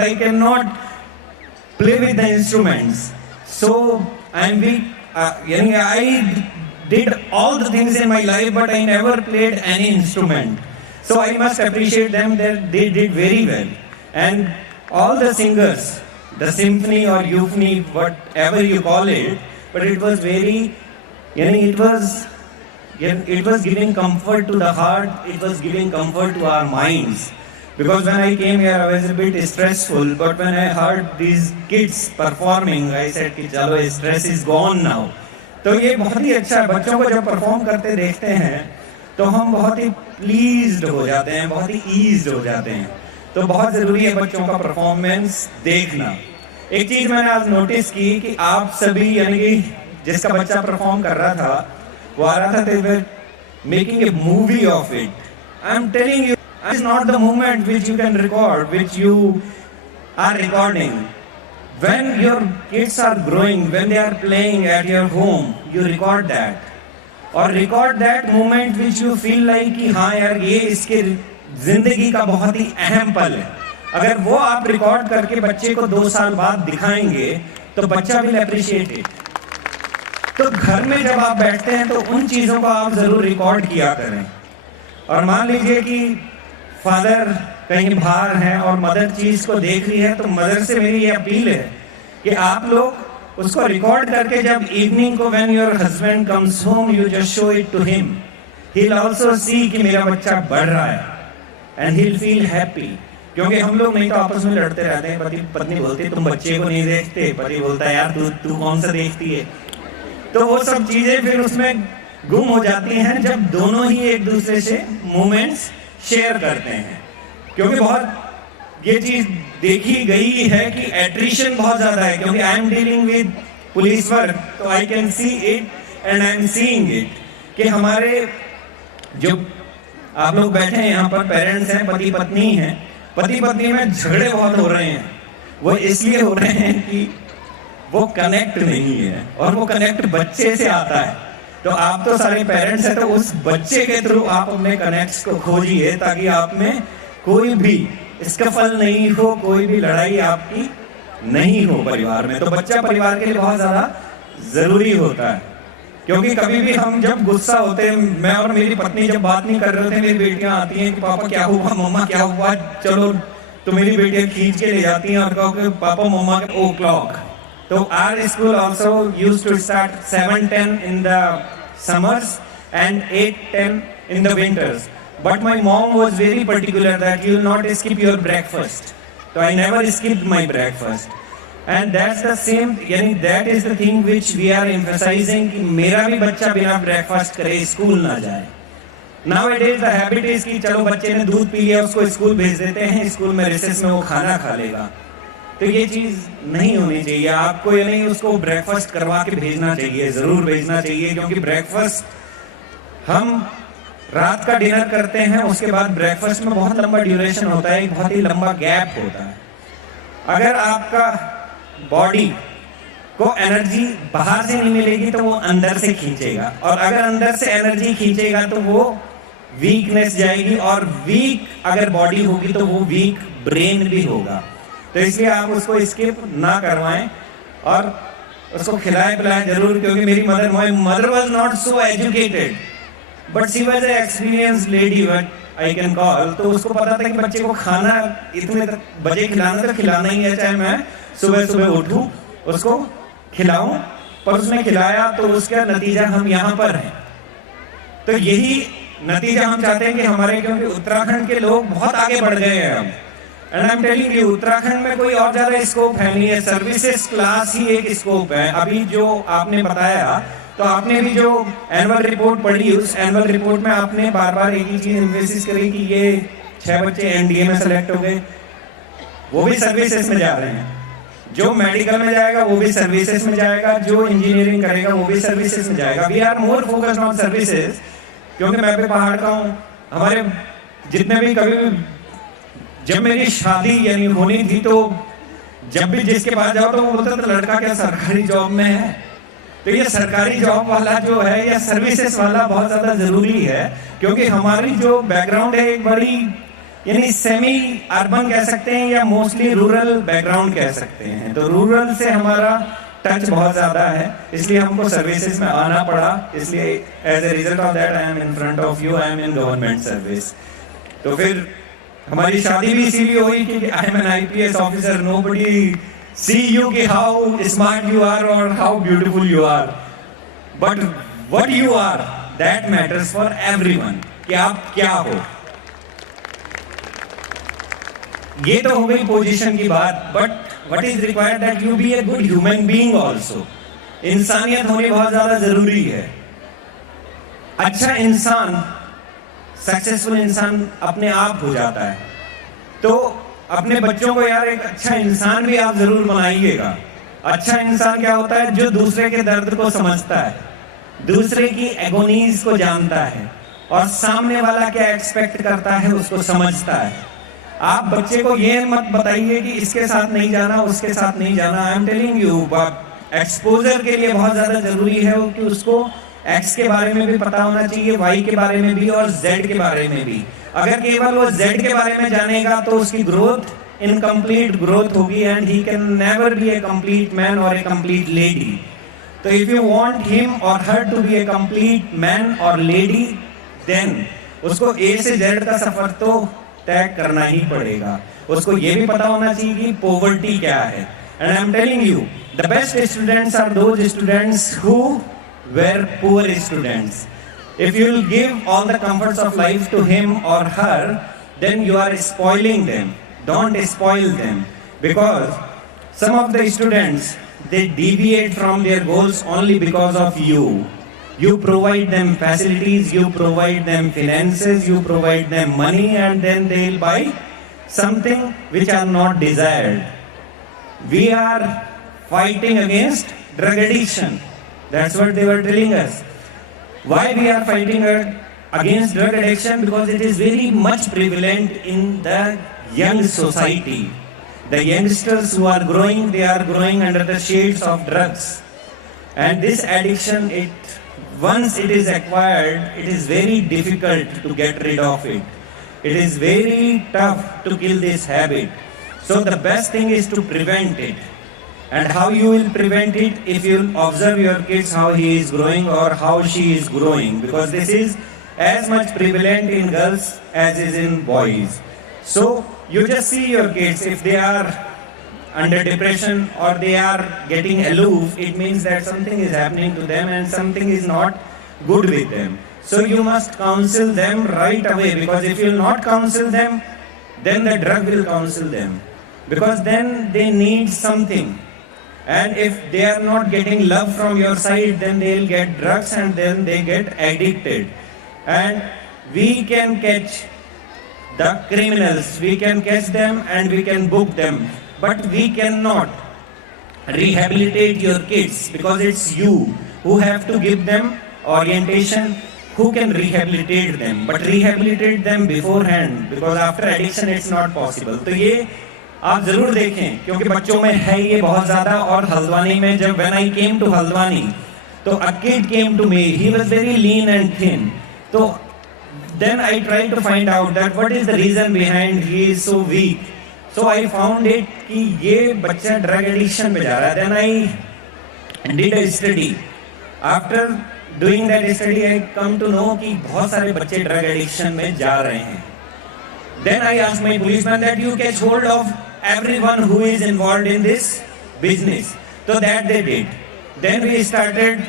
I cannot play with the instruments. So I'm weak. I did all the things in my life, but I never played any instrument. So I must appreciate them that they did very well. And all the singers, the symphony or euphony, whatever you call it, but it was very, it was giving comfort to the heart, it was giving comfort to our minds. Because when I came here, I was a bit stressful, but when I heard these kids performing, I said कि चलो stress is gone now. तो ये बहुत ही अच्छा है, बच्चों को जब परफॉर्म करते देखते हैं तो हम बहुत ही प्लीज्ड हो जाते हैं, बहुत ही ईज्ड हो जाते हैं. तो बहुत ज़रूरी है बच्चों का परफॉर्मेंस देखना. एक चीज़ मैंने आज नोटिस की कि आप सभी यानी कि जिसका बच्चा परफॉर्म कर रहा था वो आ रहा था, they were making a movie of it. I'm telling you, it's not the moment which you can record, which you are recording. When your kids are growing, when they are playing at your home, you record that. और record that moment which you feel like कि हाँ यार ये इसके जिंदगी का बहुत ही अहम पल है. अगर वो आप रिकॉर्ड करके बच्चे को 2 साल बाद दिखाएंगे तो बच्चा विल अप्रिशिएट इट. तो घर में जब आप बैठते हैं तो उन चीज़ों को आप ज़रूर रिकॉर्ड किया करें. और मान लीजिए कि फादर कहीं बाहर हैं और मदर चीज़ को देख रही है, तो मदर से मेरी ये अपील है कि आप लोग उसको रिकॉर्ड करके जब इवनिंग को when your husband comes home you just show it to him. He will also see कि मेरा बच्चा बढ़ रहा है and he will feel happy. क्योंकि हम लोग नहीं तो आपस में लड़ते रहते हैं. पति पत्नी बोलती है तुम बच्चे को नहीं देखते, पति बोलता है यार तू कौन सा देखती है. तो वो सब चीज़ें फिर उसमें गुम हो जाती हैं जब दोनों ही एक दूसरे से मोमेंट्स शेयर करते हैं. क्योंकि बहुत ये चीज़ देखी गई है कि एट्रिशन बहुत ज़्यादा है. क्योंकि I am dealing with police work, तो I can see it and I am seeing it कि हमारे जो आप लोग बैठे हैं यहाँ पर, पेरेंट्स हैं, पति पत्नी हैं, पति पत्नी में झगड़े बहुत हो रहे हैं. वो इसलिए हो रहे हैं कि वो कनेक्ट नहीं है और वो कनेक्ट बच्चे से आता है. तो आप तो सारे पेरेंट्स हैं, तो उस बच्चे के थ्रू आप अपने कनेक्ट्स को खोजिए ताकि आप में कोई भी स्कफल नहीं हो, कोई भी लड़ाई आपकी नहीं हो परिवार में. तो बच्चा परिवार के लिए बहुत ज़्यादा ज़रूरी होता है. क्योंकि कभी भी हम जब गुस्सा होते हैं, मैं और मेरी पत्नी जब बात नहीं कर रहे होते, मेरी बेटियां आती हैं कि पापा क्या हुआ, मम्मा क्या हुआ, चलो, तो मेरी बेटियां खींच के ले जाती हैं और कहो कि पापा मम्मा के o'clock. So our school also used to start 7:10 in the summers and 8:10 in the winters. But my mom was very particular that you will not skip your breakfast. So I never skipped my breakfast. And that's the same, यानी that is the thing which we are emphasizing कि मेरा भी बच्चा बिना breakfast करे school ना जाए. Nowadays the habit is कि चलो बच्चे ने दूध पी लिया उसको स्कूल भेज देते हैं, स्कूल में रिसेस में वो खाना खा लेगा. तो ये चीज़ नहीं होनी चाहिए. आपको ये नहीं उसको ब्रेकफास्ट करवा के भेजना चाहिए, ज़रूर भेजना चाहिए. क्योंकि ब्रेकफास्ट हम रात का डिनर करते हैं, उसके बाद ब्रेकफास्ट में बहुत लंबा ड्यूरेशन होता है, एक बहुत ही लंबा गैप होता है. अगर आपका बॉडी को एनर्जी बाहर से नहीं मिलेगी तो वो अंदर से खींचेगा, और अगर अंदर से एनर्जी खींचेगा तो वो वीकनेस जाएगी, और वीक अगर बॉडी होगी तो वो वीक ब्रेन भी होगा. तो इसलिए आप उसको स्किप ना करवाएं और उसको खिलाएं पिलाएं जरूर. क्योंकि मेरी mother was not so educated but she was a experience lady what I can call. तो उसको पता था कि बच्चे को खाना इतने बजे खिलाना तो खिलाना ही है, चाहे मैं सुबह सुबह उठूं उसको खिलाऊं. पर उसने खिलाया तो उसका नतीजा हम यहाँ पर हैं. तो यही नतीजा हम चाहते हैं कि हमारे, क्योंकि उत्तराखंड के लोग बहुत आगे बढ़ गए हैं अब. And I am telling you, Uttarakhand में कोई और ज्यादा स्कोप है नहीं है, सर्विसेज क्लास ही एक स्कोप है. अभी जो आपने बताया, तो आपने भी जो एनुअल रिपोर्ट पढ़ी, उस एनुअल रिपोर्ट में आपने बार बार एक ही चीज एम्फेसिस करी कि ये 6 बच्चे एनडीए में सेलेक्ट हो गए, वो भी सर्विसेज में जा रहे हैं. जो मेडिकल में जाएगा वो भी सर्विसेज में जाएगा, जो इंजीनियरिंग करेगा वो भी सर्विसेज में जाएगा. We are more focused on services. क्योंकि मैं भी पहाड़ का हूँ. हमारे जितने भी कभी जब मेरी शादी यानी होनी थी तो जब भी जिसके पास जाओ तो वो बोलता था लड़का क्या सरकारी जॉब में है. तो ये सरकारी जॉब वाला जो है या सर्विसेज वाला बहुत ज़्यादा ज़रूरी है. क्योंकि हमारी जो बैकग्राउंड है एक बड़ी यानी सेमी अर्बन कह सकते हैं या मोस्टली रूरल बैकग्राउंड कह सकते हैं। तो रूरल से हमारा टच बहुत ज्यादा है, इसलिए हमको सर्विसेज में आना पड़ा। इसलिए as a result of that I am in front of you, I am in government service. तो फिर हमारी शादी भी इसीलिए हुई कि I am an IPS officer, nobody see you कि हाउ स्मार्ट यू आर और how beautiful you are, but what you are that matters for everyone, कि आप क्या हो। ये तो हो गई पोजीशन की बात, but what is required that you be a good human being also. इंसानियत होनी बहुत ज्यादा जरूरी है। अच्छा इंसान, सक्सेसफुल इंसान अपने आप हो जाता है। तो अपने बच्चों को यार एक अच्छा इंसान भी आप जरूर बनाइएगा। अच्छा इंसान क्या होता है? जो दूसरे के दर्द को समझता है, दूसरे की एगोनीज को जानता है और सामने वाला क्या एक्सपेक्ट करता है उसको समझता है। आप बच्चे को ये मत बताइए कि इसके साथ नहीं जाना, उसके साथ नहीं जाना। आई एम टेलिंग यू, एक्सपोजर के लिए बहुत ज्यादा जरूरी है कि उसको एक्स के बारे में भी पता होना चाहिए, वाई के बारे में भी और जेड के बारे में भी। अगर केवल वो जेड के बारे में जानेगा तो उसकी ग्रोथ इनकम्प्लीट ग्रोथ होगी and he can never be a complete man और ए कंप्लीट लेडी। तो इफ यू वांट हिम और her to be a complete man और लेडी, देन उसको ए से जेड का सफर तो तय करना ही पड़ेगा। उसको ये भी पता होना चाहिए कि पॉवर्टी क्या है। And I am telling you, the best students are those students who were poor students. If you will give all the comforts of life to him or her, then you are spoiling them. Don't spoil them, because some of the students, they deviate from their goals only because of you. You provide them facilities, you provide them finances, you provide them money, and then they'll buy something which are not desired. We are fighting against drug addiction. That's what they were telling us. Why we are fighting against drug addiction? Because it is very much prevalent in the young society. The youngsters who are growing, they are growing under the shades of drugs. And this addiction, once it is acquired, it is very difficult to get rid of it. It is very tough to kill this habit. So the best thing is to prevent it. And how you will prevent it? If you observe your kids, how he is growing or how she is growing, because this is as much prevalent in girls as is in boys. So you just see your kids, if they are under depression or they are getting aloof, it means that something is happening to them and something is not good with them. So you must counsel them right away, because if you will not counsel them, then the drug will counsel them, because then they need something. And if they are not getting love from your side, then they'll get drugs and then they get addicted. And we can catch the criminals, we can catch them and we can book them. But we cannot rehabilitate your kids, because it's you who have to give them orientation, who can rehabilitate them. But rehabilitate them beforehand, because after addiction it's not possible. तो ये आप जरूर देखें, क्योंकि बच्चों में है ये बहुत ज्यादा। और हल्द्वानी में जब when I came to Haldwani, तो a kid came to me, he was very lean and thin. तो then I tried to find out that what is the reason behind he is so weak. So I found it कि ये बच्चा drug addiction में जा रहा है. Then I did a study. After doing that study, I come to know कि बहुत सारे बच्चे drug addiction में जा रहे हैं. Then I asked my policeman that you catch hold of everyone who is involved in this business. So that they did. Then we started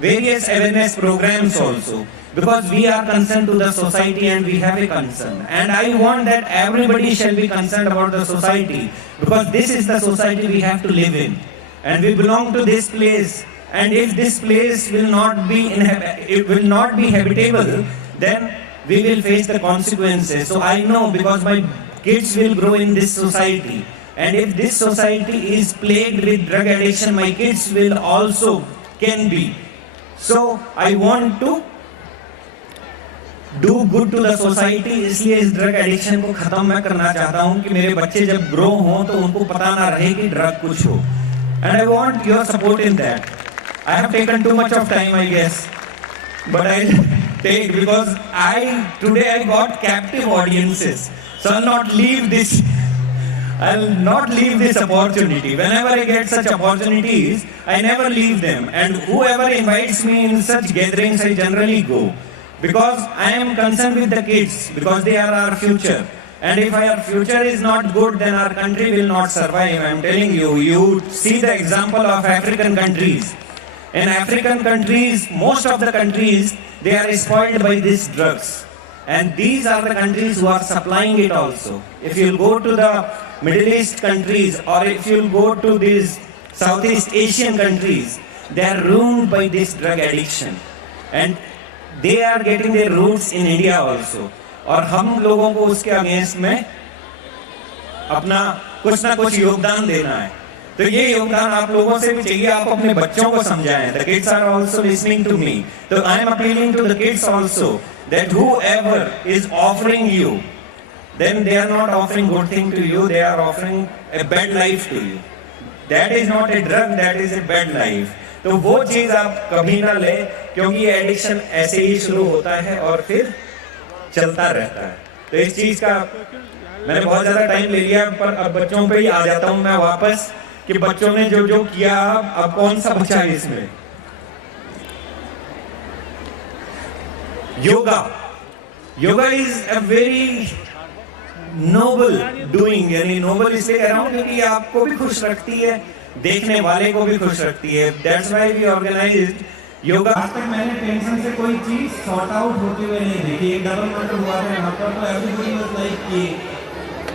various awareness programs also, because we are concerned to the society and we have a concern. And I want that everybody shall be concerned about the society, because this is the society we have to live in. And we belong to this place. And if this place will not be habitable, then we will face the consequences. So I know, because my kids will grow in this society, and if this society is plagued with drug addiction, my kids will also can be. So I want to do good to the society. इसलिए इस drug addiction को खत्म मैं करना चाहता हूँ कि मेरे बच्चे जब grow हों तो उनको पता ना रहे कि drug कुछ हो. And I want your support in that. I have taken too much of time, I guess, but take, because today I got captive audiences. So I'll not leave this. I'll not leave this opportunity. Whenever I get such opportunities, I never leave them. And whoever invites me in such gatherings, I generally go. Because I am concerned with the kids, because they are our future. And if our future is not good, then our country will not survive. I am telling you, you see the example of African countries. In African countries, most of the countries, they are spoiled by these drugs. And these are the countries who are supplying it also. If you go to the Middle East countries, or if you go to these Southeast Asian countries, they are ruined by this drug addiction. And they are getting their roots in India also. और हम लोगों को उसके against में अपना कुछ ना कुछ योगदान देना है. तो ये योगदान आप लोगों से भी चाहिए. आप अपने बच्चों को समझाएं. The kids are also listening to me. So I am appealing to the kids also that whoever is offering you, then they are not offering good thing to you. They are offering a bad life to you. That is not a drug. That is a bad life. तो वो चीज आप कभी ना ले, क्योंकि ये addiction ऐसे ही शुरू होता है और फिर चलता रहता है. तो इस चीज का मैंने बहुत ज्यादा टाइम ले लिया, पर अब बच्चों पे ही आ जाता हूं मैं वापस कि बच्चों ने जो जो किया, अब कौन सा बच्चा है इसमें. Yoga is a very noble doing. यानी नोबल इसलिए कह रहा हूं क्योंकि ये आपको भी खुश रखती है, देखने वाले को भी खुश रखती है. That's why we organised yoga. आज तक मैंने टेंशन से कोई चीज सॉर्ट आउट होते हुए नहीं देखी. एक डबल मर्डर हुआ था यहाँ पर, तो एवरीबॉडी वाज लाइक कि,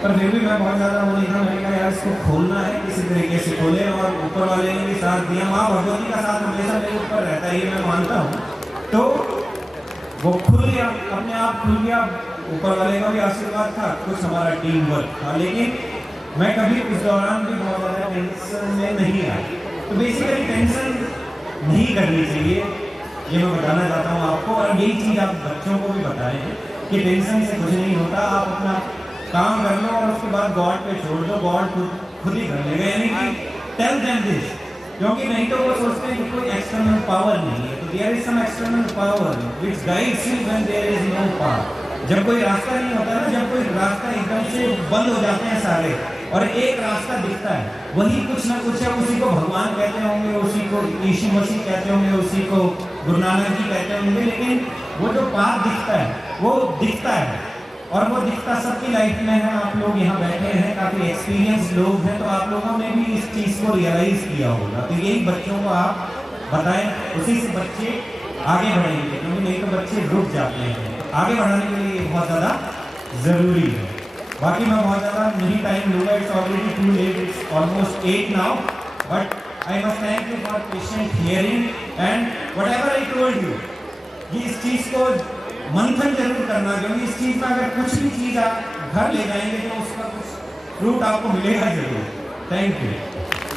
पर फिर भी मैं बहुत ज़्यादा वो नहीं था. मैंने कहा यार इसको खोलना है, किसी तरीके से खोले, और ऊपर वाले ने भी साथ दिया. माँ भगवती का साथ हमेशा मेरे ऊपर रहता है, ये मैं मानता हूँ. तो वो खुल गया, अपने आप खुल गया. ऊपर वाले का भी आशीर्वाद था, कुछ हमारा टीम वर्क था. लेकिन मैं कभी उस दौरान भी बहुत ज़्यादा टेंशन में नहीं आया. तो बेसिकली टेंशन नहीं करनी चाहिए, ये मैं बताना चाहता हूँ आपको. और यही चीज़ आप बच्चों को भी बताएं कि टेंशन से कुछ नहीं होता. आप अपना काम कर लो और उसके बाद गॉड पे छोड़ दो. गॉड खुद ही कर लेगा. यानी कि टेल देम दिस, क्योंकि नहीं तो वो सोचते हैं कि कोई एक्सटर्नल पावर नहीं है. तो there is some external power which guides you when there is no power. जब कोई रास्ता नहीं होता ना, जब कोई रास्ता एकदम से बंद हो जाते हैं सारे, और एक रास्ता दिखता है, वही कुछ ना कुछ है. उसी को भगवान कहते होंगे, उसी को यीशु मसीह कहते होंगे, उसी को गुरु नानक जी कहते होंगे. लेकिन वो जो पाथ दिखता है, वो दिखता है, और वो दिखता सबकी लाइफ में है. आप लोग यहाँ बैठे हैं, काफ़ी एक्सपीरियंस लोग हैं, तो आप लोगों ने भी इस चीज़ को रियलाइज़ किया होगा. तो यही बच्चों को आप बताएं, उसी से बच्चे आगे बढ़ेंगे. क्योंकि नहीं तो बच्चे रुक जाते हैं. आगे बढ़ाने के लिए बहुत ज़्यादा ज़रूरी है. बाकी मैं बहुत ज़्यादा नहीं टाइम लूँगा. It's already too late, it's almost 8 now. But I must thank you for patient hearing and whatever I told you. ये इस चीज़ को मंथन जरूर करना, क्योंकि इस चीज़ में अगर कुछ भी चीज़ आप घर ले जाएंगे तो उसका कुछ फ्रूट आपको मिलेगा जरूर. Thank you.